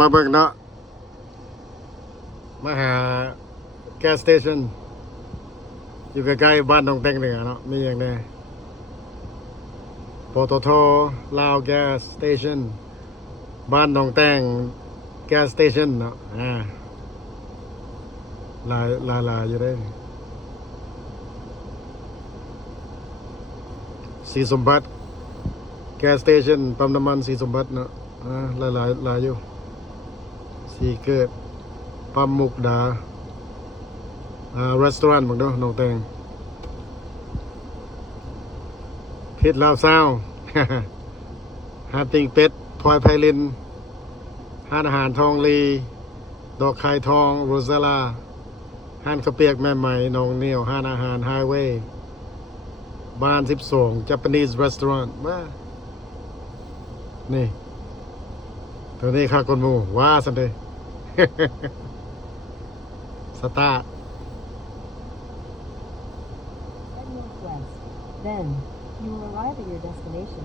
มาเบิ่งเนาะมาหาแก๊สสเตชันอยู่ใกล้ๆบ้านหนองแตงเหนือเนาะมีอย่างแน่ปตทลาวแก๊สสเตชันบ้านหนองแตงแก๊สสเตชันเนาะลายอยู่ได้สีสมบัติแก๊สสเตชันปั๊มน้ำมันสีสมบัติเนาะลายอยู่สีเกิดปั๊มมุกดาร้านบังเด้อหนองแตงเพชรลาวซาว หาดติงเป็ดพลอยไพลินห้านอาหารทองลีดอกไข่ทองโรซาลาห้านข้าวเปียกแม่ใหม่หนองเหนียวห้านอาหารไฮเวย์บ้าน12 Japanese restaurant มานี่ตัวนี้ค่ะคนหมูว่าสันเด สตาร์ Head northwest. Then, you will arrive at your destination.